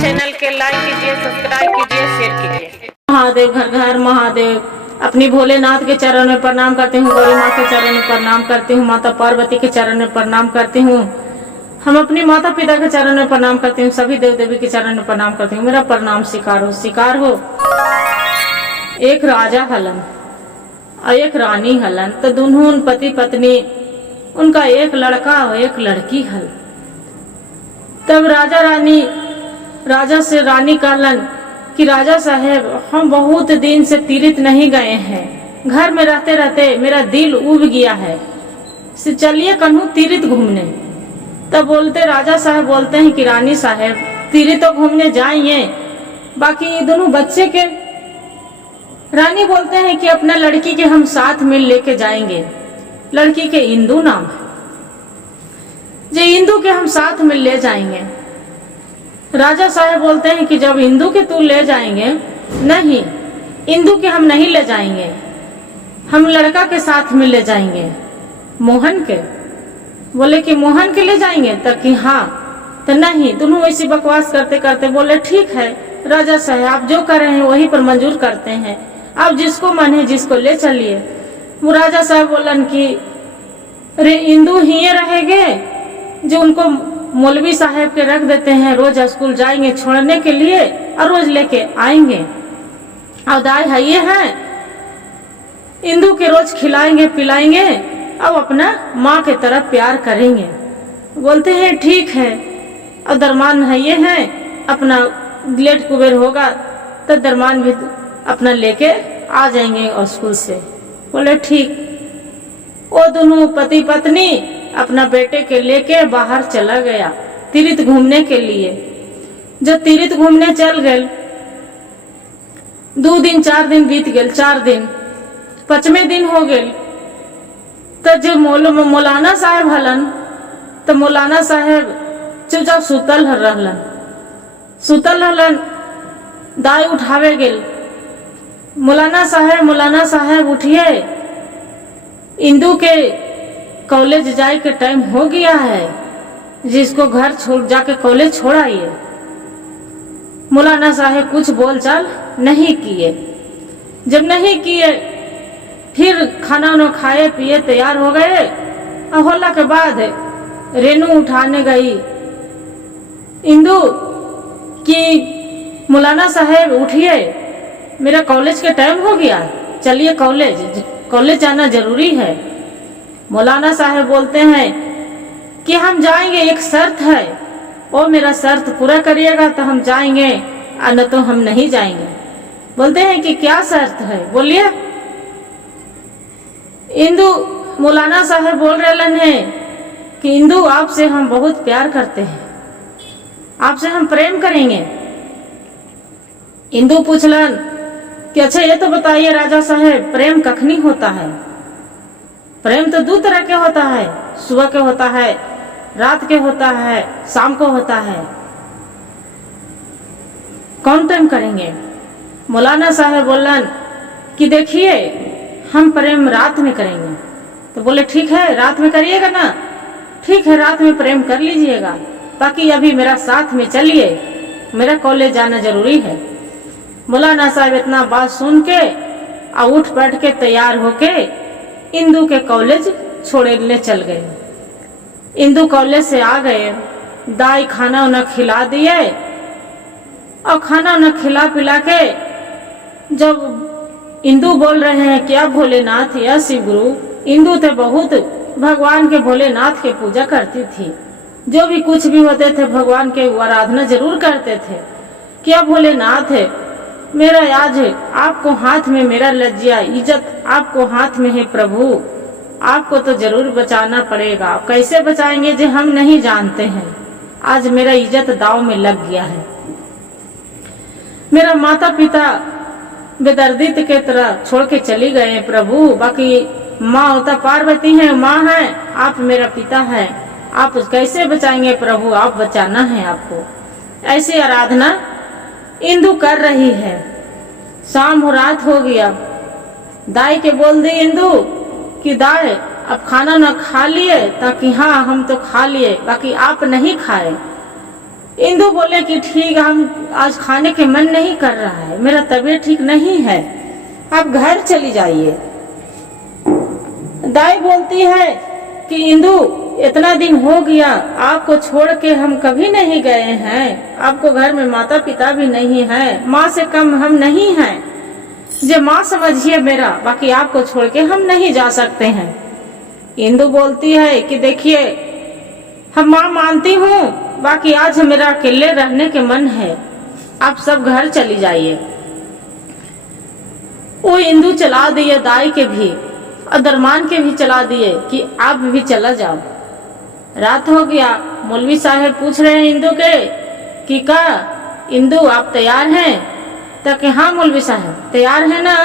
Channel के like कीजिए, subscribe कीजिए, शेयर कीजिए। महादेव घर घर महादेव। अपनी भोलेनाथ के चरण में प्रणाम करती हूँ, गौरी माँ के चरण में प्रणाम करती हूँ, माता पार्वती के चरण में प्रणाम करती हूँ। हम अपनी माता पिता के चरण में प्रणाम करती हूँ, सभी देव देवी के चरण में प्रणाम करती हूँ। मेरा प्रणाम स्वीकार हो। एक राजा हलन और एक रानी हलन, तो दोनों पति पत्नी, उनका एक लड़का और एक लड़की हल। तब राजा से रानी कहलन कि राजा साहेब, हम बहुत दिन से तीर्थ नहीं गए हैं, घर में रहते रहते मेरा दिल उब गया है, चलिए कन्हू तीर्थ घूमने। तब बोलते राजा साहब बोलते हैं कि रानी साहेब तीर्थ तो घूमने जाइए, बाकी दोनों बच्चे के। रानी बोलते हैं कि अपना लड़की के हम साथ में लेके जाएंगे, लड़की के इंदू नाम है, जे इंदू के हम साथ में ले जाएंगे। राजा साहब बोलते हैं कि जब इंदू के तू ले जाएंगे, नहीं, इंदू के हम नहीं ले जाएंगे, हम लड़का के साथ में ले जाएंगे, मोहन के। बोले कि मोहन के ले जाएंगे, तो कि हाँ, तो नहीं। दोनों ऐसी बकवास करते करते बोले ठीक है राजा साहब, आप जो कर रहे हैं वही पर मंजूर करते हैं, आप जिसको मन है जिसको ले चलिए। वो राजा साहब बोलन कि अरे इंदू ही रहेंगे, जो उनको मौलवी साहब के रख देते हैं, रोज स्कूल जाएंगे छोड़ने के लिए और रोज लेके आएंगे, और दाई है ये है, इंदू के रोज खिलाएंगे पिलाएंगे और अपना माँ के तरफ प्यार करेंगे। बोलते हैं ठीक है, और दरमान है ये है, अपना लेट कुबेर होगा तो दरमान भी अपना लेके आ जाएंगे और स्कूल से। बोले ठीक। वो दोनों पति पत्नी अपना बेटे के लेके बाहर चला गया तीर्थ घूमने के लिए। जब तीर्थ घूमने चल गए, 2 दिन 4 दिन बीत गए, 4 दिन, 5वें दिन हो गए, तो जो मौलाना साहब हलन, तो मौलाना साहब चुपचाप सुतल रहलन, दाई उठावे गेल। मौलाना साहब उठिए, इंदू के कॉलेज जाए के टाइम हो गया है, जिसको घर छोड़ जाके कॉलेज छोड़ आइए। मौलाना साहब कुछ बोलचाल नहीं किए। जब नहीं किए, फिर खाना उना खाए पिए तैयार हो गए, और होला के बाद रेनू उठाने गई इंदू कि मौलाना साहब उठिए, मेरा कॉलेज के टाइम हो गया, चलिए कॉलेज जाना जरूरी है। मौलाना साहब बोलते हैं कि हम जाएंगे, एक शर्त है, वो मेरा शर्त पूरा करिएगा तो हम जाएंगे, और न तो हम नहीं जाएंगे। बोलते हैं कि क्या शर्त है, बोलिए। इंदू मौलाना साहब बोल रहे हैं कि इंदू, आपसे हम बहुत प्यार करते हैं, आपसे हम प्रेम करेंगे। इंदू पूछलन कि अच्छा ये तो बताइए राजा साहब, प्रेम कखनी होता है? प्रेम तो 2 तरह के होता है, सुबह के होता है, रात के होता है, शाम को होता है, कौन टाइम करेंगे? मौलाना साहब बोलन कि देखिए हम प्रेम रात में करेंगे। तो बोले ठीक है, रात में करिएगा ना? ठीक है, रात में प्रेम कर लीजिएगा, बाकी अभी मेरा साथ में चलिए, मेरा कॉलेज जाना जरूरी है। मौलाना साहब इतना बात सुन के और उठ बैठ के तैयार होके इंदू के कॉलेज छोड़ने चल गए। इंदू कॉलेज से आ गए, दाई खाना उन्हें खिला दिए, और खाना उन्हें खिला पिला के जब इंदू बोल रहे हैं क्या भोलेनाथ या शिव गुरु, इंदू तो बहुत भगवान के भोलेनाथ के पूजा करती थी, जो भी कुछ भी होते थे भगवान के आराधना जरूर करते थे। क्या भोलेनाथ है, मेरा आज आपको हाथ में, मेरा लज्जा इज्जत आपको हाथ में है प्रभु, आपको तो जरूर बचाना पड़ेगा। कैसे बचाएंगे जो हम नहीं जानते हैं, आज मेरा इज्जत दाव में लग गया है। मेरा माता पिता बेदर्दित के तरह छोड़ के चली गए प्रभु, बाकी माँ होता पार्वती है, माँ है, आप मेरा पिता है, आप कैसे बचाएंगे प्रभु, आप बचाना है आपको। ऐसी आराधना इंदू कर रही है। शाम हो रात हो गया, दाई के बोल दी इंदू कि दाई अब खाना ना खा लिए, ताकि हाँ हम तो खा लिए, बाकी आप नहीं खाए। इंदु बोले कि ठीक, हम आज खाने के मन नहीं कर रहा है, मेरा तबीयत ठीक नहीं है, आप घर चली जाइए। दाई बोलती है कि इंदु, इतना दिन हो गया आपको छोड़ के हम कभी नहीं गए हैं, आपको घर में माता पिता भी नहीं है, माँ से कम हम नहीं हैं, जे माँ समझिए मेरा, बाकी आपको छोड़ के हम नहीं जा सकते हैं। इंदु बोलती है कि देखिए, हम माँ मानती हूँ, बाकी आज मेरा अकेले रहने के मन है, आप सब घर चली जाइए। वो इंदु चला दिए दाई के भी और दरमान के भी चला दिए कि आप भी चला जाओ। रात हो गया, मौलवी साहब पूछ रहे हैं इंदु के कि का इंदु आप तैयार हैं? तो कि हाँ मौलवी साहब तैयार है ना।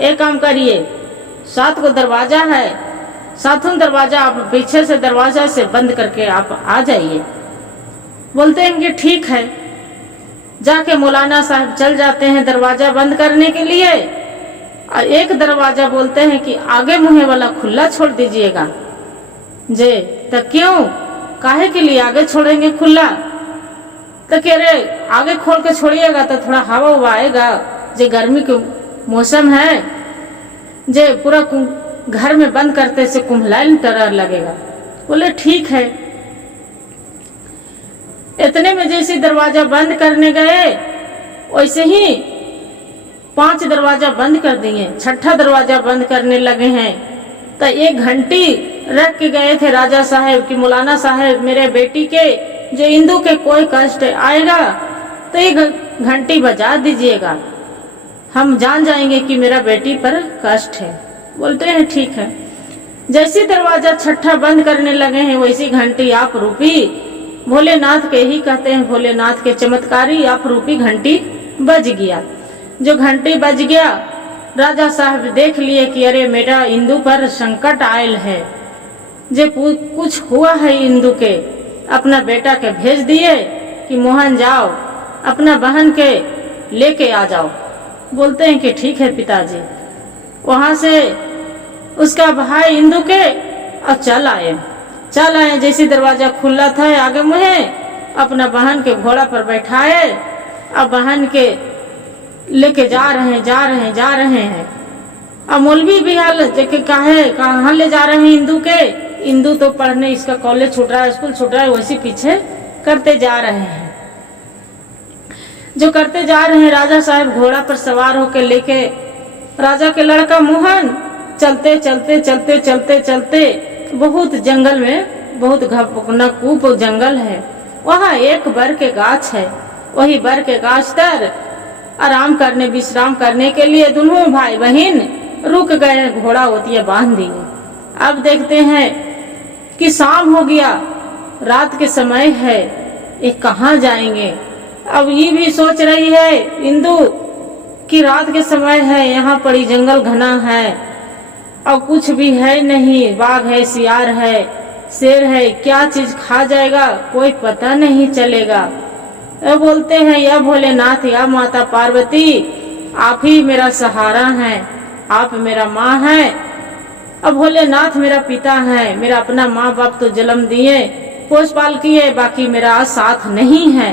एक काम करिए, 7 को दरवाजा है, 7 दरवाजा आप पीछे से दरवाजा से बंद करके आप आ जाइए। बोलते हैं कि ठीक है। जाके मौलाना साहब चल जाते हैं दरवाजा बंद करने के लिए, और एक दरवाजा बोलते हैं कि आगे मुहे वाला खुला छोड़ दीजिएगा। जे तो क्यों, काहे के लिए आगे छोड़ेंगे खुला? तो कह रहे आगे खोल के छोड़िएगा तो थोड़ा हवा हुआ आएगा, जे गर्मी के मौसम है, जे पूरा घर में बंद करते से कुम्हलाइन तरह लगेगा। बोले ठीक है। इतने में जैसे दरवाजा बंद करने गए, वैसे ही 5 दरवाजा बंद कर दिए, 6ठा दरवाजा बंद करने लगे हैं। तो एक घंटी रख के गए थे राजा साहब कि मौलाना साहब मेरे बेटी के जो इंदु के कोई कष्ट आएगा तो ये घंटी बजा दीजिएगा, हम जान जाएंगे कि मेरा बेटी पर कष्ट है। बोलते हैं ठीक है। जैसे दरवाजा 6ठा बंद करने लगे हैं, वैसी घंटी आप रूपी भोलेनाथ के ही कहते हैं, भोलेनाथ के चमत्कारी आप रूपी घंटी बज गया। जो घंटी बज गया, राजा साहब देख लिए कि अरे मेरा इंदु पर संकट आयल है, जे कुछ हुआ है इंदु के। अपना बेटा के भेज दिए कि मोहन जाओ अपना बहन के लेके आ जाओ। बोलते हैं कि ठीक है पिताजी। वहां से उसका भाई इंदु के और चल आए। जैसे दरवाजा खुला था, आगे मुहे अपना बहन के घोड़ा पर बैठाए और बहन के लेके जा रहे हैं। अब मौलवी भी हाल कहाँ ले जा रहे हैं इंदु के। इंदु तो पढ़ने, इसका कॉलेज छूट रहा है, स्कूल छूट रहा है, वैसे पीछे करते जा रहे हैं। जो करते जा रहे हैं, राजा साहब घोड़ा पर सवार होकर लेके राजा के लड़का मोहन चलते बहुत जंगल में, बहुत घनकूप जंगल है, वहाँ एक बर के गाछ है। वही बर के गाछ तर आराम करने, विश्राम करने के लिए दोनों भाई बहन रुक गए, घोड़ा होती है बांध दिए। अब देखते हैं कि शाम हो गया, रात के समय है, ये कहाँ जाएंगे। अब ये भी सोच रही है इंदु कि रात के समय है, यहाँ पड़ी जंगल घना है और कुछ भी है नहीं, बाघ है, सियार है, शेर है, क्या चीज खा जाएगा कोई पता नहीं चलेगा। अब बोलते हैं या भोलेनाथ या माता पार्वती, आप ही मेरा सहारा है, आप मेरा माँ है। अब भोलेनाथ मेरा पिता है, मेरा अपना माँ बाप तो जन्म दिए, पोष पाल किए, बाकी मेरा साथ नहीं है।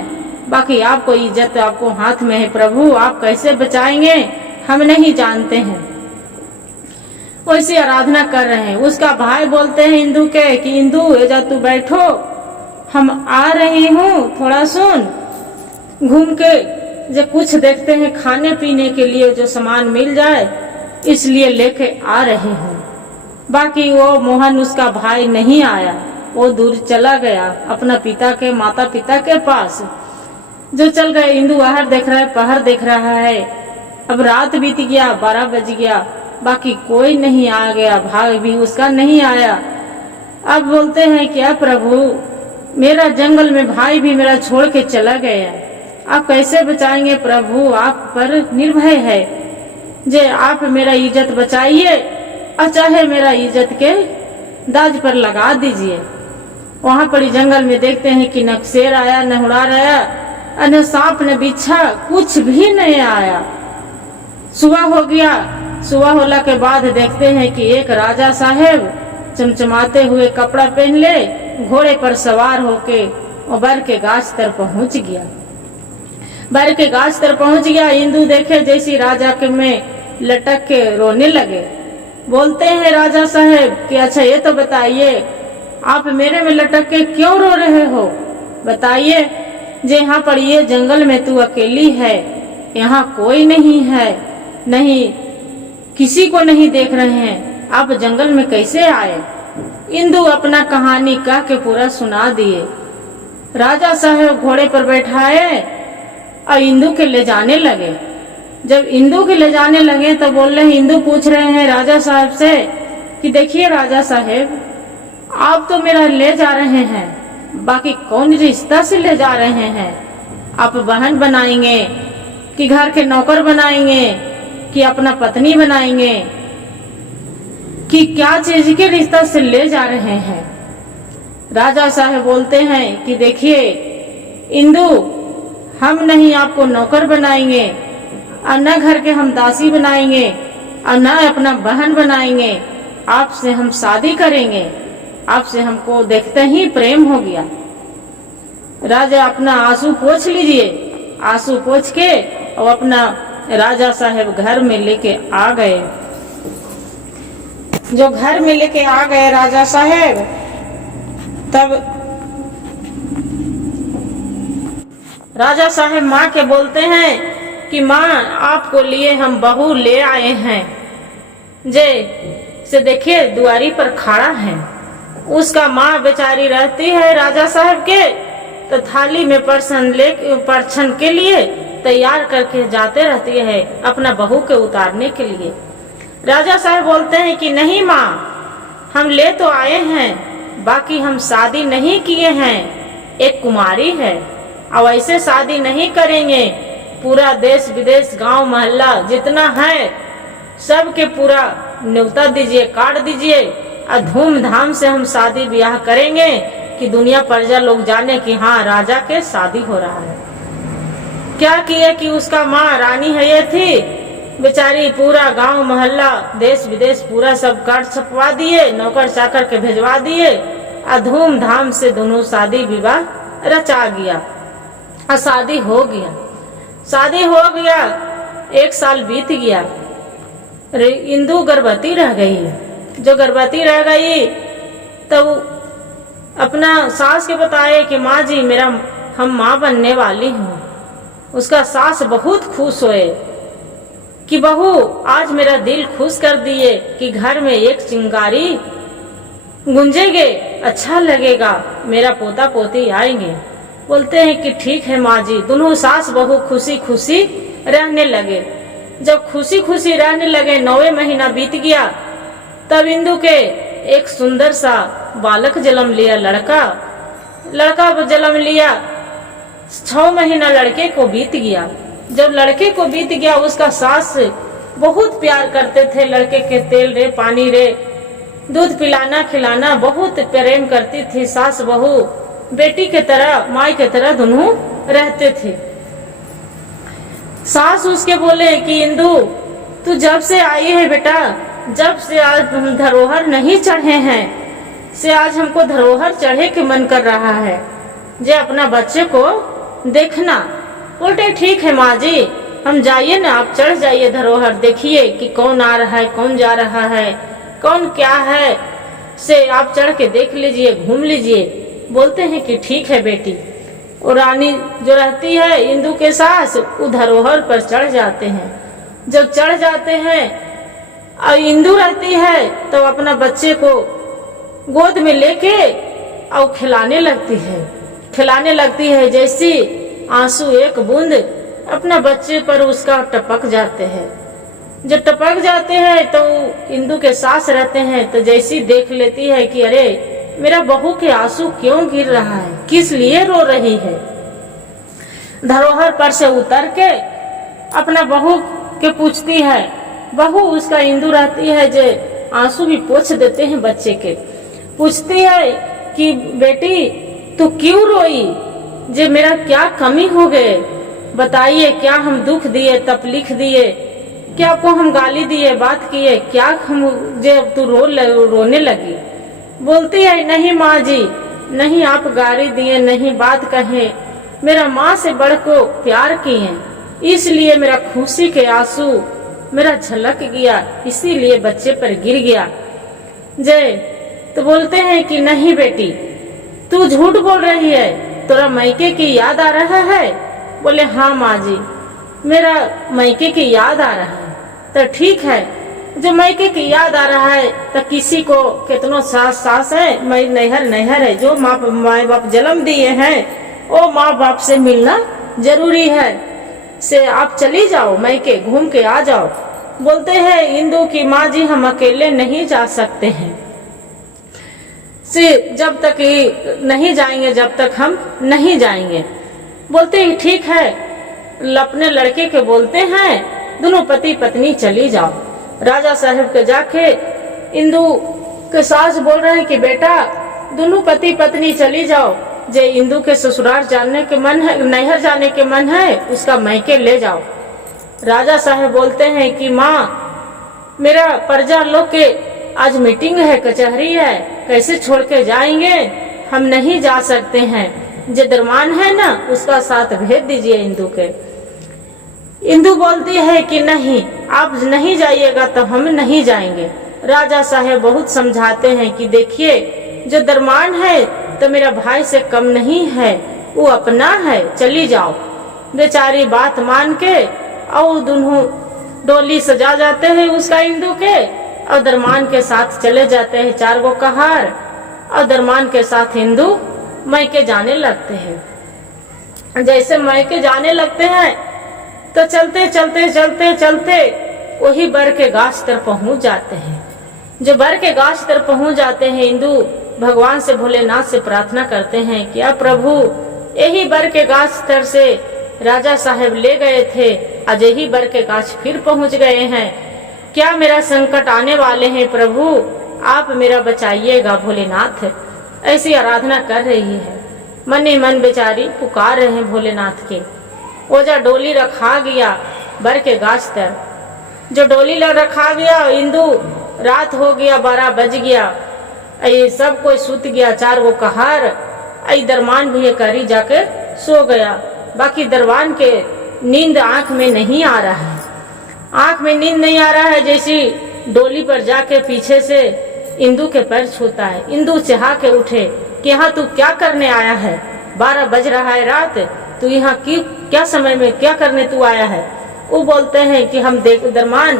बाकी आपको इज्जत आपको हाथ में है प्रभु, आप कैसे बचाएंगे हम नहीं जानते हैं। वैसे आराधना कर रहे हैं। उसका भाई बोलते हैं इंदु के कि इंदु एजा तू बैठो, हम आ रही हूँ, थोड़ा सुन। घूम के जो कुछ देखते हैं खाने पीने के लिए जो सामान मिल जाए इसलिए लेके आ रहे हैं। बाकी वो मोहन उसका भाई नहीं आया, वो दूर चला गया अपना पिता के, माता पिता के पास। जो चल गए, इंदु आहर देख रहा है, पहर देख रहा है। अब रात बीत गया, 12 बज गया, बाकी कोई नहीं आ गया, भाई भी उसका नहीं आया। अब बोलते हैं क्या प्रभु, मेरा जंगल में भाई भी मेरा छोड़ के चला गया, आप कैसे बचाएंगे प्रभु, आप पर निर्भय है, जे आप मेरा इज्जत बचाइए और चाहे मेरा इज्जत के दाज पर लगा दीजिए। वहाँ पड़ी जंगल में देखते हैं कि न शेर आया, न हुड़ार आया, न सांप, न बिच्छा, कुछ भी नहीं आया। सुबह हो गया। सुबह होला के बाद देखते हैं कि एक राजा साहेब चमचमाते हुए कपड़ा पहन ले, घोड़े पर सवार होके और बर के गाछ तर पहुंच गया। बर के गाछ तर पहुंच गया। इंदु देखे जैसी राजा के में लटक के रोने लगे। बोलते हैं राजा साहब कि अच्छा ये तो बताइए आप मेरे में लटक के क्यों रो रहे हो, बताइए। जे यहाँ पर ये जंगल में तू अकेली है, यहाँ कोई नहीं है, नहीं किसी को नहीं देख रहे हैं, आप जंगल में कैसे आए। इंदु अपना कहानी कह के पूरा सुना दिए। राजा साहब घोड़े पर बैठाए और इंदु के ले जाने लगे। जब इंदु के ले जाने लगे तो बोल रहे, इंदु पूछ रहे हैं राजा साहब से कि देखिए राजा साहब आप तो मेरा ले जा रहे हैं, बाकी कौन रिश्ता से ले जा रहे हैं, आप बहन बनाएंगे कि घर के नौकर बनाएंगे कि अपना पत्नी बनाएंगे कि क्या चीज के रिश्ता से ले जा रहे हैं। राजा साहब बोलते हैं कि देखिए इंदु हम नहीं आपको नौकर बनाएंगे और न घर के हम दासी बनाएंगे और न अपना बहन बनाएंगे, आपसे हम शादी करेंगे, आपसे हमको देखते ही प्रेम हो गया। राजा अपना आंसू पोंछ लीजिए। आंसू पोंछ के और अपना राजा साहब घर में लेके आ गए। जो घर में लेके आ गए राजा साहब, तब राजा साहब माँ के बोलते हैं कि माँ आपको लिए हम बहू ले आए हैं। जे से देखिए दुआरी पर खड़ा है। उसका माँ बेचारी रहती है राजा साहब के, तो थाली में परछन के लिए तैयार करके जाते रहती है अपना बहू के उतारने के लिए। राजा साहब बोलते हैं कि नहीं माँ हम ले तो आए हैं, बाकी हम शादी नहीं किए हैं, एक कुमारी है और ऐसे शादी नहीं करेंगे। पूरा देश विदेश गांव मोहल्ला जितना है सबके पूरा न्योता दीजिए, काट दीजिए और धूमधाम से हम शादी ब्याह करेंगे कि दुनिया प्रजा लोग जाने कि हाँ राजा के शादी हो रहा है। क्या किए कि उसका माँ रानी है ये थी बेचारी, पूरा गांव मोहल्ला देश विदेश पूरा सब काट छपवा दिए, नौकर चाकर के भेजवा दिए और धूमधाम से दोनों शादी विवाह रचा गया और शादी हो गया। शादी हो गया, 1 साल बीत गया। इंदु गर्भवती रह गई। जो गर्भवती रह गई तब अपना सास के बताए कि माँ जी मेरा हम माँ बनने वाली हूँ। उसका सास बहुत खुश हुए कि बहू आज मेरा दिल खुश कर दिए कि घर में एक चिंगारी गूंजेगे, अच्छा लगेगा, मेरा पोता पोती आएंगे। बोलते हैं कि ठीक है माँ जी। दोनों सास बहू खुशी खुशी रहने लगे। जब खुशी खुशी रहने लगे 9वें महीना बीत गया, तब इंदु के एक सुंदर सा बालक जन्म लिया, लड़का जन्म लिया। 6 महीना लड़के को बीत गया। जब लड़के को बीत गया उसका सास बहुत प्यार करते थे लड़के के, तेल रे पानी रे दूध पिलाना खिलाना बहुत प्रेम करती थी। सास बहू बेटी के तरह माई के तरह दोनों रहते थे। सास उसके बोले कि इंदु तू जब से आई है बेटा, जब से आज हम धरोहर नहीं चढ़े हैं, से आज हमको धरोहर चढ़े के मन कर रहा है, जे अपना बच्चे को देखना। बोलते ठीक है माँ जी, हम जाइए ना, आप चढ़ जाइए धरोहर, देखिए कि कौन आ रहा है, कौन जा रहा है, कौन क्या है, से आप चढ़ के देख लीजिए, घूम लीजिए। बोलते हैं कि ठीक है बेटी। और रानी जो रहती है इंदु के सास, वो धरोहर पर चढ़ जाते हैं। जब चढ़ जाते हैं और इंदु रहती है तो अपना बच्चे को गोद में लेके और खिलाने लगती है। जैसी आंसू एक बूंद अपना बच्चे पर उसका टपक जाते हैं। जब टपक जाते हैं तो इंदु के सास रहते हैं, तो जैसी देख लेती है कि अरे मेरा बहू के आंसू क्यों गिर रहा है, किस लिए रो रही है। धरोहर पर से उतर के अपना बहू के पूछती है। बहू उसका इंदु रहती है, जो आंसू भी पोंछ देते हैं बच्चे के। पूछती है कि बेटी तू क्यों रोई, जे मेरा क्या कमी हो गए, बताइए क्या हम दुख दिए, तकलीफ दिए, क्या आपको हम गाली दिए, बात किए, क्या हम जे तू रोने लगी। बोलती है नहीं माँ जी, नहीं आप गारी दिए, नहीं बात कहे, मेरा माँ से बढ़ को प्यार किए, इसलिए मेरा खुशी के आंसू मेरा झलक गया, इसीलिए बच्चे पर गिर गया। जय तो बोलते हैं कि नहीं बेटी, तू झूठ बोल रही है, तोरा मैके की याद आ रहा है? बोले हाँ माँ जी, मेरा मैके की याद आ रहा है। तो ठीक है, जो मैके की याद आ रहा है तो किसी को कितनो सास है, मैं नैहर है, जो माँ बाप जन्म दिए हैं वो माँ बाप से मिलना जरूरी है, से आप चली जाओ मैके, घूम के आ जाओ। बोलते हैं इंदु की माँ जी हम अकेले नहीं जा सकते हैं, से जब तक नहीं जाएंगे, जब तक हम नहीं जाएंगे। बोलते हैं ठीक है, अपने लड़के के बोलते हैं दोनों पति पत्नी चली जाओ। राजा साहब के जाके इंदु के सास बोल रहे हैं कि बेटा दोनों पति पत्नी चली जाओ, जे इंदु के ससुराल जाने के मन है, नैहर जाने के मन है, उसका मैके ले जाओ। राजा साहब बोलते हैं कि माँ मेरा प्रजा लोग के आज मीटिंग है, कचहरी है, कैसे छोड़ के जाएंगे, हम नहीं जा सकते हैं, जो दरमान है ना उसका साथ भेज दीजिए इंदु के। इंदु बोलती है कि नहीं, आप नहीं जाइएगा तो हम नहीं जाएंगे। राजा साहब बहुत समझाते हैं कि देखिए जो दरमान है तो मेरा भाई से कम नहीं है, वो अपना है, चली जाओ। बेचारी बात मान के और दोनों डोली सजा जाते हैं उसका इंदु के, और दरमान के साथ चले जाते हैं 4 गो कहार, और दरमान के साथ इंदु मैके जाने लगते हैं। जैसे मैके जाने लगते हैं तो चलते चलते चलते चलते वही बर के गाछ तर पहुंच जाते हैं। जो बर के गाछ तर पहुंच जाते हैं, इंदु भगवान से, भोलेनाथ से प्रार्थना करते हैं कि अब प्रभु यही बर के गाछ तर से राजा साहब ले गए थे, आज यही बर के गाछ फिर पहुंच गए हैं, क्या मेरा संकट आने वाले हैं प्रभु, आप मेरा बचाइएगा भोलेनाथ। ऐसी आराधना कर रही है, मन ही मन बेचारी पुकार रहे हैं भोलेनाथ के। ओजा डोली रखा गया बर के गाछ तर, जो डोली रखा गया, इंदु रात हो गया, 12 बज गया, ये सब कोई सुत गया, 4 गो कहार, दरमान भी करी जाके सो गया। बाकी दरबान के नींद आंख में नहीं आ रहा है, आंख में नींद नहीं आ रहा है। जैसी डोली पर जाके पीछे से इंदु के पैर छूता है, इंदु चाह के उठे कि यहाँ तू क्या करने आया है, 12 बज रहा है रात, तू यहाँ क्या समय में क्या करने तू आया है। वो बोलते हैं कि हम दरमान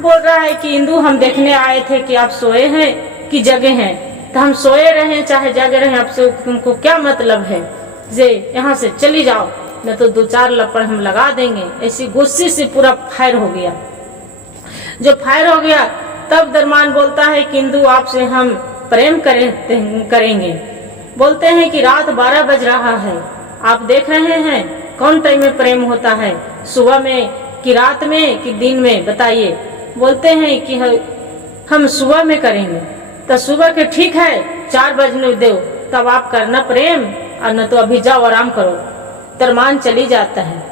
बोल रहा है कि इंदु हम देखने आए थे कि आप सोए हैं कि जगे हैं, तो हम सोए रहे चाहे जागे रहे, आपसे तुमको क्या मतलब है, जे यहाँ से चली जाओ, न तो 2-4 लपड़ हम लगा देंगे। ऐसी गुस्से से पूरा फायर हो गया। जो फायर हो गया तब दरमान बोलता है कि इंदु आपसे हम प्रेम करेंगे। बोलते हैं कि रात 12 बज रहा है, आप देख रहे हैं कौन टाइम में प्रेम होता है, सुबह में कि रात में कि दिन में, बताइए। बोलते हैं कि हम सुबह में करेंगे, तो सुबह के ठीक है 4 बजने दो, तब आप करना प्रेम, और न तो अभी जाओ आराम करो। दरमान चली जाता है।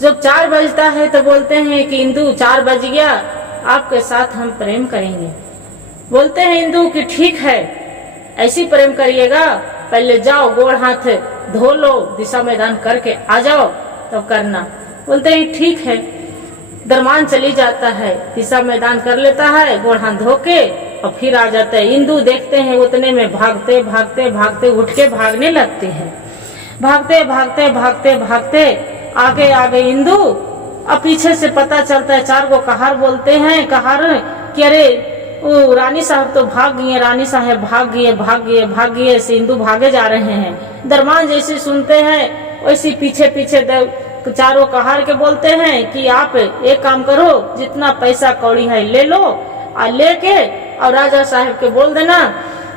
जब 4 बजता है तो बोलते हैं कि इंदु 4 बज गया, आपके साथ हम प्रेम करेंगे। बोलते हैं इंदु कि ठीक है, ऐसी प्रेम करिएगा, पहले जाओ गोड़ हाथ धो लो, दिशा मैदान करके आ जाओ तब करना। बोलते हैं ठीक है। दरमान चली जाता है, दिशा मैदान कर लेता है, गोड़ हाथ धो के और फिर आ जाता है। इंदु देखते हैं उतने में भागते भागते भागते उठ के भागने लगते हैं, भागते भागते भागते भागते आगे आगे इंदु, और पीछे से पता चलता है 4 गो कहार बोलते हैं, कहार कि अरे वो रानी साहब तो भाग गई है, रानी साहब भाग गई है, से इंदु भागे जा रहे हैं। दरमान जैसे सुनते हैं वैसे पीछे पीछे 4 कहार के बोलते हैं कि आप एक काम करो, जितना पैसा कौड़ी है ले लो, और लेके और राजा साहब के बोल देना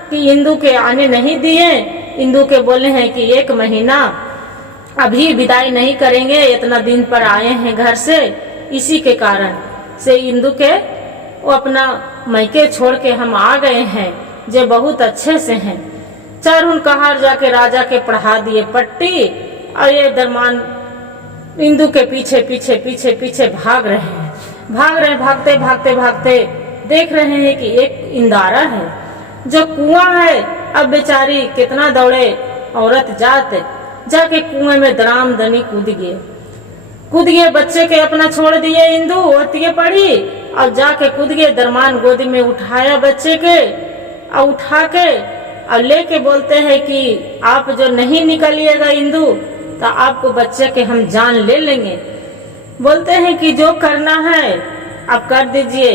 कि इंदु के आने नहीं दिए। इंदु के बोले हैं कि 1 महीना अभी विदाई नहीं करेंगे, इतना दिन पर आए हैं घर से, इसी के कारण से इंदु के वो अपना मैके छोड़ के हम आ गए हैं, जो बहुत अच्छे से हैं। 4 कहार जाके राजा के पढ़ा दिए पट्टी, और ये दरमान इंदु के पीछे पीछे पीछे पीछे भाग रहे हैं, भागते भागते भागते देख रहे हैं कि एक इंदारा है, जो कुआं है अब बेचारी कितना दौड़े औरत जाके कुएं में दराम दनी कूद गए बच्चे के अपना छोड़ दिए इंदु ओतिये पड़ी और जाके कूद गए दरमान गोदी में उठाया बच्चे के और उठा के और लेके बोलते हैं कि आप जो नहीं निकलिएगा इंदु तो आपको बच्चे के हम जान ले लेंगे। बोलते हैं कि जो करना है आप कर दीजिए,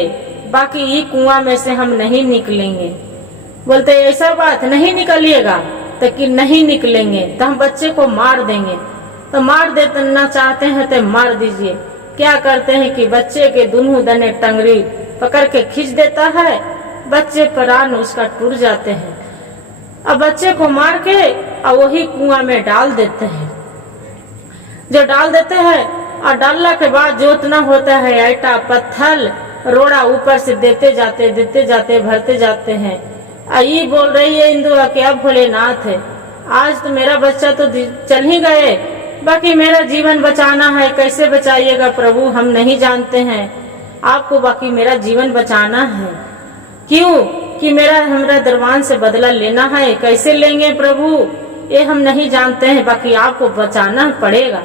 बाकी ये कुआं में से हम नहीं निकलेंगे। बोलते ऐसा बात नहीं निकलिएगा तो कि नहीं निकलेंगे तो हम बच्चे को मार देंगे। तो मार देना चाहते हैं तो मार दीजिए। क्या करते हैं कि बच्चे के दोनों दने टंगरी पकड़ के खींच देता है, बच्चे प्राण उसका टूट जाते हैं। अब बच्चे को मार के और वही कुआं में डाल देते हैं। जो डाल देते हैं और डालने के बाद जो उतना होता है आटा पत्थर रोड़ा ऊपर से देते जाते भरते जाते हैं। ये बोल रही है इंदु कि अब भोलेनाथ है, आज तो मेरा बच्चा तो चल ही गए, बाकी मेरा जीवन बचाना है, कैसे बचाइएगा प्रभु हम नहीं जानते हैं, आपको बाकी मेरा जीवन बचाना है। क्यों कि हमरा दरबान से बदला लेना है, कैसे लेंगे प्रभु ये हम नहीं जानते हैं, बाकी आपको बचाना पड़ेगा।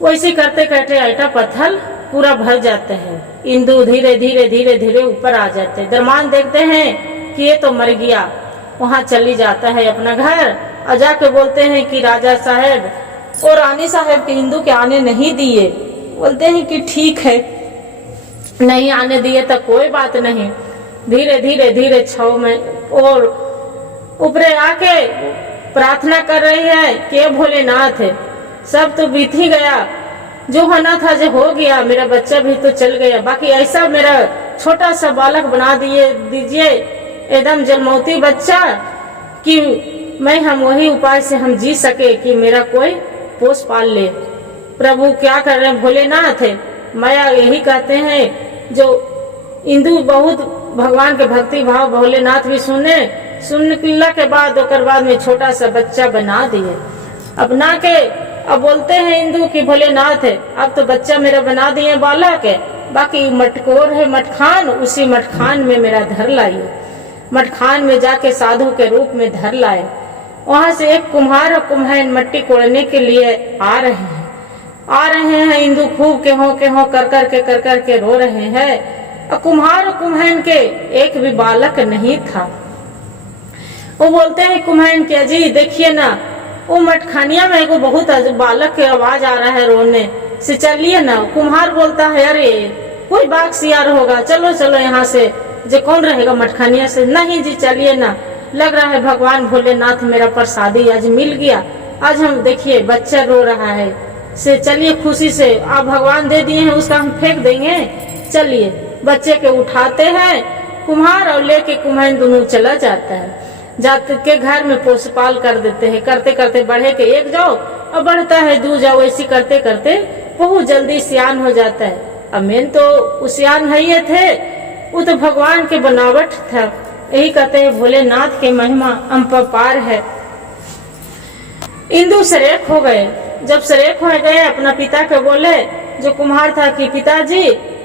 वैसे करते करते आटा पत्थर पूरा भर जाते हैं। इंदु धीरे धीरे ऊपर आ जाते हैं। दरमान देखते हैं कि ये तो मर गया, वहाँ चली जाता है अपना घर और जाके बोलते हैं कि राजा साहब और रानी साहब के इंदु के आने नहीं दिए। बोलते हैं कि ठीक है नहीं आने दिए तो कोई बात नहीं। धीरे धीरे छाव में और ऊपरे आके प्रार्थना कर रही है कि भोलेनाथ सब तो बीत ही गया, जो होना था जो हो गया, मेरा बच्चा भी तो चल गया, बाकी ऐसा मेरा छोटा सा बालक बना दीजिए एकदम जलमौती बच्चा कि हम वही उपाय से हम जी सके कि मेरा कोई पोष पाल ले। प्रभु क्या कर रहे हैं भोलेनाथ माया यही कहते हैं। जो इंदु बहुत भगवान के भक्ति भाव भोलेनाथ भी सुनने के बाद में छोटा सा बच्चा बना दिए अपना के। अब बोलते हैं इंदु कि भोलेनाथ अब तो बच्चा मेरा बना दिए बालक, बाकी मटकोर है मटखान, उसी मटखान में मेरा धर लाइए। मटखान में जाके साधु के रूप में धर लाए। वहां से एक कुम्हार और कुम्हाइन मट्टी कोड़ने के लिए आ रहे हैं। इंदु खूब के हो कर के रो रहे हैं। और कुम्हार और कुम्हाइन के एक भी बालक नहीं था। वो बोलते हैं कुम्हाइन के जी देखिए ना वो मटखानिया में एगो बहुत बालक के आवाज आ रहा है रोने से, चलिए ना। कुम्हार बोलता है अरे कोई बाघ सियार होगा, चलो यहाँ से, जो कौन रहेगा मटखानिया से। नहीं जी चलिए ना, लग रहा है भगवान भोलेनाथ मेरा प्रसादी आज मिल गया, आज हम देखिए बच्चा रो रहा है से, चलिए खुशी से आप भगवान दे दिए हैं उसका हम फेंक देंगे। चलिए बच्चे के उठाते हैं कुम्हार और लेके कुम्हाइन दोनों चला जाता है। जाते के घर में पोषपाल कर देते हैं। करते करते बढ़े के एक जाओ और बढ़ता है दू जाओ, ऐसी करते करते बहुत जल्दी सियान हो जाता है। अब मेन तो सियान है ये थे, वो तो भगवान के बनावट था। यही कहते हैं भोलेनाथ के महिमा अम्पार है। इंदु सरेख हो गए। जब सरेख हो गए अपना पिता के बोले जो कुम्हार था कि पिताजी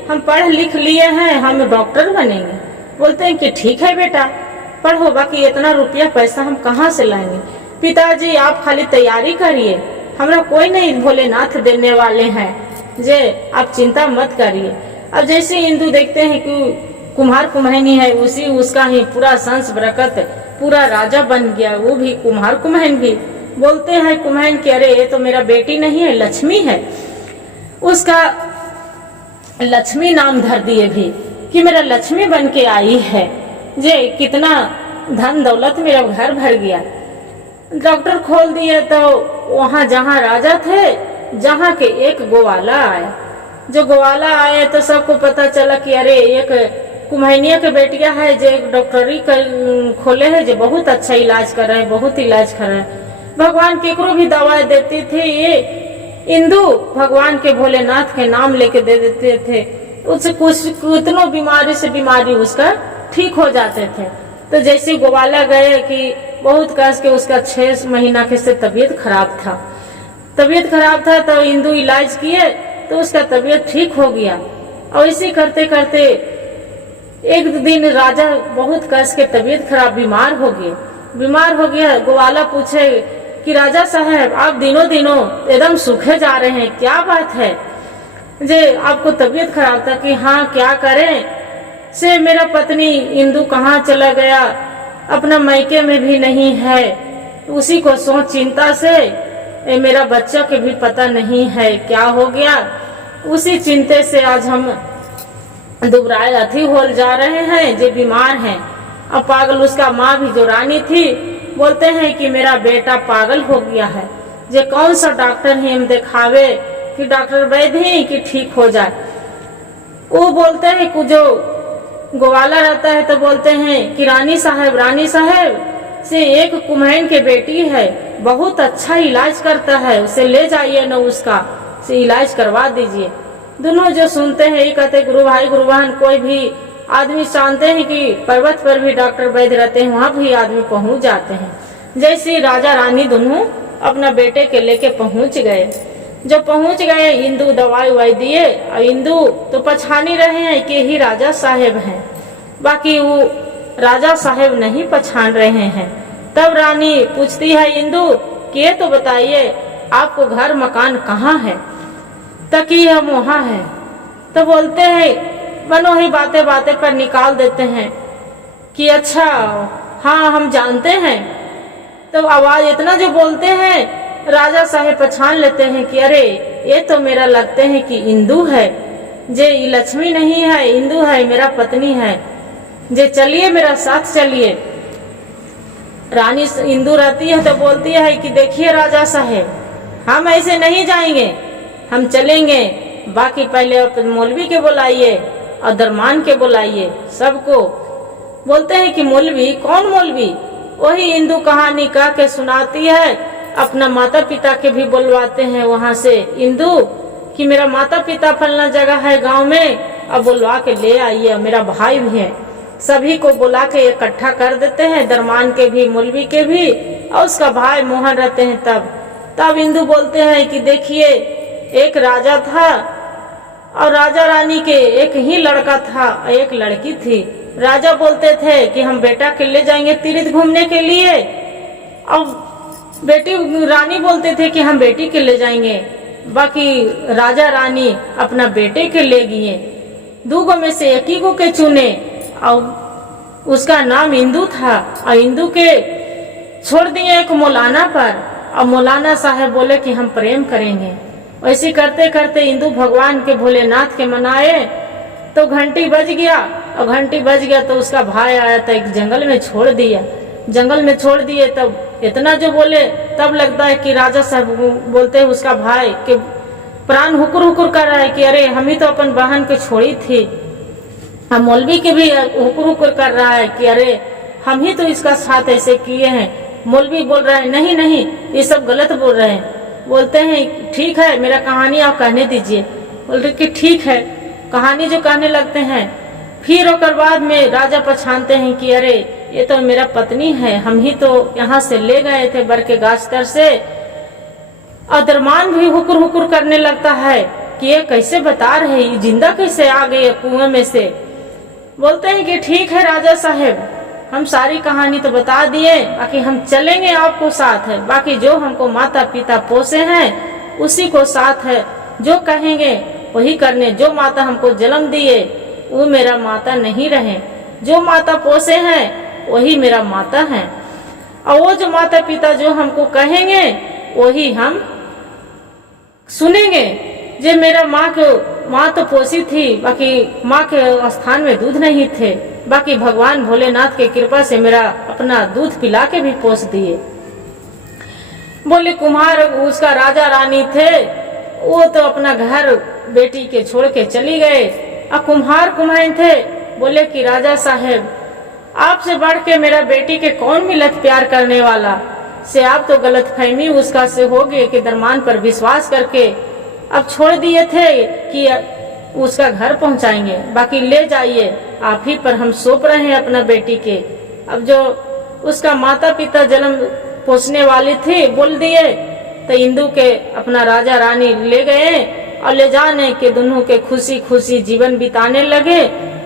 हम पढ़ लिख लिए हैं, हम डॉक्टर बनेंगे। बोलते हैं कि ठीक है बेटा पढ़ो, बाकी इतना रुपया पैसा हम कहाँ से लाएंगे। पिताजी आप खाली तैयारी करिए, हमरा कोई नहीं भोलेनाथ देने वाले हैं, जे आप चिंता मत करिए। अब जैसे इंदु देखते हैं कि कुम्हार कुम्हाइनी है, उसका ही पूरा संस बरकत पूरा राजा बन गया। वो भी कुम्हार कुम्हाइन भी बोलते हैं कुम्हाइन के अरे ये तो मेरा बेटी नहीं है लक्ष्मी है, उसका लक्ष्मी नाम धर दिए भी कि मेरा लक्ष्मी बन के आई है, जे कितना धन दौलत मेरा घर भर गया। डॉक्टर खोल दिए तो वहाँ जहाँ राजा थे जहाँ के एक ग्वाला आया। जो ग्वाला आए तो सबको पता चला कि अरे एक कुम्हाइनिया के बेटिया है जो एक डॉक्टरी खोले है, जो बहुत अच्छा इलाज कर रहे हैं, बहुत इलाज कर रहे हैं। भगवान केकरो भी दवा देती थी, ये इंदु भगवान के भोलेनाथ के नाम लेके दे देते थे, उससे कुछ उतनो बीमारी से बीमारी उसका ठीक हो जाते थे। तो जैसे ग्वाला गए कि बहुत कस के उसका 6 महीना के से तबीयत खराब था तो इंदु इलाज किए तो उसका तबीयत ठीक हो गया। और इसी करते करते एक दिन राजा बहुत कस के तबीयत खराब बीमार हो गया। ग्वाला पूछे कि राजा साहब आप दिनों दिनों एकदम सूखे जा रहे हैं, क्या बात है जे आपको तबीयत खराब था? कि हाँ क्या करें से मेरा पत्नी इंदु कहाँ चला गया, अपना मायके में भी नहीं है, उसी को सोच चिंता से मेरा बच्चा के भी पता नहीं है क्या हो गया, उसी चिंते से आज हम दुबराए अथी हो जा रहे हैं, जे बीमार हैं। अब पागल उसका माँ भी जो रानी थी बोलते हैं कि मेरा बेटा पागल हो गया है, जे कौन सा डॉक्टर है हम दिखावे कि डॉक्टर वैद्य ही कि ठीक हो जाए। वो बोलते हैं कि जो ग्वाला रहता है तो बोलते हैं कि रानी साहब से एक कुम्हैन के बेटी है, बहुत अच्छा इलाज करता है, उसे ले जाइए न, उसका से इलाज करवा दीजिए। दोनों जो सुनते हैं ये कहते गुरु भाई गुरु बहन, कोई भी आदमी जानते हैं कि पर्वत पर भी डॉक्टर वैद्य रहते हैं, वहाँ भी आदमी पहुँच जाते हैं। जैसे राजा रानी दोनों अपना बेटे के लेके पहुँच गए। जब पहुँच गए इंदु दवाई उवाई दिए, और इंदु तो पहचान रहे हैं कि ही राजा साहेब हैं, बाकी वो राजा साहेब नहीं पहचान रहे हैं। तब रानी पूछती है इंदु कि ये तो बताइए आपको घर मकान कहाँ है? तकी हम वहाँ है। तो बोलते हैं बनो ही बातें बातें पर निकाल देते हैं कि अच्छा हाँ हम जानते हैं। तो आवाज इतना जो बोलते हैं राजा साहेब पहचान लेते हैं कि अरे ये तो मेरा लगते हैं कि इंदु है, जे लक्ष्मी नहीं है, इंदु है, मेरा पत्नी है, जे चलिए मेरा साथ चलिए। रानी इंदु रहती है तो बोलती है कि देखिए राजा साहेब हम ऐसे नहीं जाएंगे, हम चलेंगे, बाकी पहले मौलवी के बुलाइए और दरमान के बुलाइए सबको। बोलते हैं कि मौलवी? कौन मौलवी? वही इंदु कहानी कह के सुनाती है, अपना माता पिता के भी बुलवाते हैं वहां से इंदु कि मेरा माता पिता फलना जगह है गांव में, अब बुलवा के ले आइए, मेरा भाई भी है। सभी को बुला के इकट्ठा कर देते हैं, दरमान के भी मौलवी के भी, और उसका भाई मोहन रहते हैं। तब इंदु बोलते हैं कि देखिए एक राजा था और राजा रानी के एक ही लड़का था, एक लड़की थी। राजा बोलते थे कि हम बेटा के ले जाएंगे तीर्थ घूमने के लिए, और बेटी रानी बोलते थे कि हम बेटी के ले जाएंगे। बाकी राजा रानी अपना बेटे के ले गए, दूगो में से एक ही को के चुने, और उसका नाम इंदु था, और इंदु के छोड़ दिए एक मौलाना पर, और मौलाना साहब बोले कि हम प्रेम करेंगे। वैसे करते करते इंदु भगवान के भोलेनाथ के मनाए तो घंटी बज गया, और घंटी बज गया तो उसका भाई आया था, एक जंगल में छोड़ दिया। जंगल में छोड़ दिए तब इतना जो बोले, तब लगता है कि राजा साहब बोलते हैं उसका भाई के प्राण हुकुर हुकुर कर रहा है कि अरे हम ही तो अपन बहन को छोड़ी थी। हम मौलवी के भी हुकुर हुकुर कर रहा है कि अरे हम ही तो इसका साथ ऐसे किए हैं। मौलवी बोल रहा है नहीं नहीं ये सब गलत बोल रहे हैं। बोलते हैं ठीक है मेरा कहानी आप कहने दीजिए। बोल रहे कि ठीक है, कहानी जो कहने लगते हैं। फिर ओकर बाद में राजा पहचानते हैं कि अरे ये तो मेरा पत्नी है, हम ही तो यहाँ से ले गए थे बर के गाछ तर से। और दरमान भी हुकुर हुकुर करने लगता है कि ये कैसे बता रहे, ये जिंदा कैसे आ गए कुएं में से। बोलते हैं कि ठीक है राजा साहेब, हम सारी कहानी तो बता दिए, बाकी हम चलेंगे आपको साथ है। बाकी जो हमको माता पिता पोसे हैं उसी को साथ है, जो कहेंगे वही करने। जो माता हमको जन्म दिए वो मेरा माता नहीं रहे, जो माता पोसे हैं वही मेरा माता है, और वो जो माता पिता जो हमको कहेंगे वही हम सुनेंगे। जे मेरा माँ तो पोसी थी, बाकी माँ के स्थान में दूध नहीं थे, बाकी भगवान भोलेनाथ के कृपा से मेरा अपना दूध पिला के भी पोस दिए। बोले कुम्हार उसका राजा रानी थे, वो तो अपना घर बेटी के छोड़ के चली गए। और कुम्हार कुम्हाइन थे, बोले कि राजा साहेब आपसे बढ़ के मेरा बेटी के कौन मिलत प्यार करने वाला से, आप तो गलतफहमी उसका से हो गए कि दरमान पर विश्वास करके अब छोड़ दिए थे कि उसका घर पहुंचाएंगे, बाकी ले जाइए आप ही पर हम सौंप रहे हैं अपना बेटी के। अब जो उसका माता पिता जन्म पोसने वाली थी बोल दिए, तो इंदु के अपना राजा रानी ले गए और ले जाने के दोनों के खुशी खुशी जीवन बिताने लगे।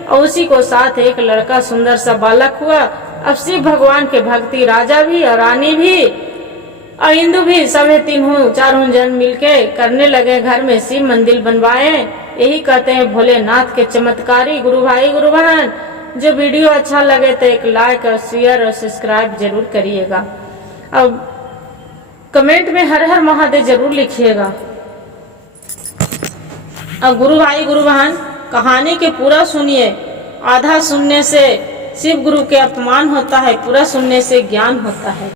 और उसी को साथ एक लड़का सुंदर सा बालक हुआ। अब शिव भगवान के भक्ति राजा भी और रानी भी और इंदु भी सभी तीनों चारों जन मिलके करने लगे। घर में शिव मंदिर बनवाए। यही कहते हैं भोलेनाथ के चमत्कारी गुरु भाई गुरु बहन। जो वीडियो अच्छा लगे तो एक लाइक और शेयर और सब्सक्राइब जरूर करिएगा। अब कमेंट में हर हर महादेव जरूर लिखिएगा। अब गुरु भाई गुरु बहन कहानी के पूरा सुनिए। आधा सुनने से शिव गुरु के अपमान होता है, पूरा सुनने से ज्ञान होता है।